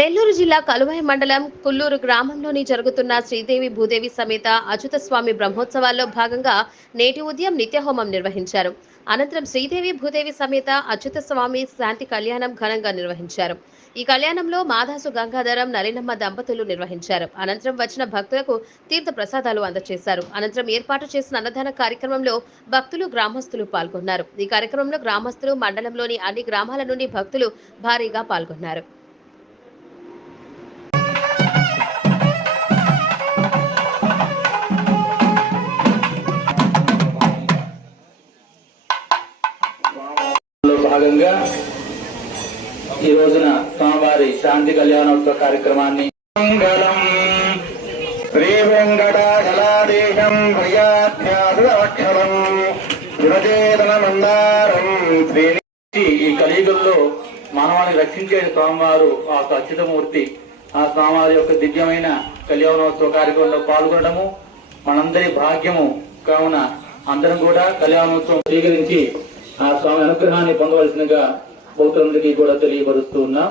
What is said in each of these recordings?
నెల్లూరు జిల్లా కలువై మండలం కుల్లూరు గ్రామంలోని జరుగుతున్న శ్రీదేవి భూదేవి సమేత అచ్యుత స్వామి బ్రహ్మోత్సవాల్లో భాగంగా నేటి ఉదయం నిత్యహోమం నిర్వహించారు. అనంతరం శ్రీదేవి భూదేవి సమేత అచ్యుత స్వామి శాంతి కళ్యాణం ఘనంగా నిర్వహించారు. ఈ కళ్యాణంలో మాదాసు గంగాధరం నలినమ్మ దంపతులు నిర్వహించారు. అనంతరం వచ్చిన భక్తులకు తీర్థ ప్రసాదాలు అందజేశారు అనంతరం ఏర్పాటు చేసిన అన్నదాన కార్యక్రమంలో భక్తులు గ్రామస్తులు పాల్గొన్నారు. ఈ కార్యక్రమంలో గ్రామస్తులు మండలంలోని అన్ని గ్రామాల నుండి భక్తులు భారీగా పాల్గొన్నారు. భాగంగా ఈ రోజున స్వామివారి శాంతి కళ్యాణోత్సవ కార్యక్రమాన్ని మంగళం. శ్రీ వెంకటాచలాదేశం ప్రియాధ్యాసురక్షరం యువచేతన మందారం శ్రీ ఈ కలియుగంలో మానవాన్ని రక్షించే స్వామివారు ఆ అచ్యుతమూర్తి ఆ స్వామివారి యొక్క దివ్యమైన కళ్యాణోత్సవ కార్యక్రమంలో పాల్గొనడము మనందరి భాగ్యము. కావున అందరం కూడా కళ్యాణోత్సవం స్వీకరించి ఆ స్వామి అనుగ్రహాన్ని పొందవలసిందిగా భక్తులందరికీ కూడా తెలియపరుస్తూ ఉన్నా.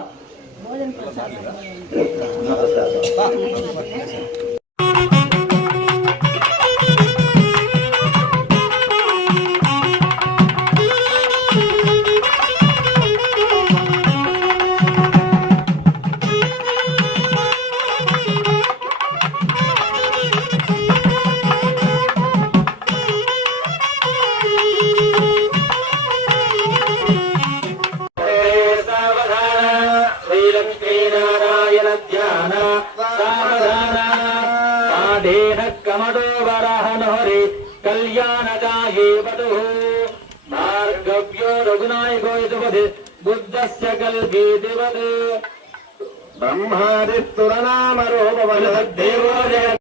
కమటో వరాహనహరి కళ్యాణదాయే వధు భార్గవ్యో రఘునాయకో ఇతుపది బుద్ధస్య కల్గీతివద్ బ్రహ్మాది రూపవన దేవో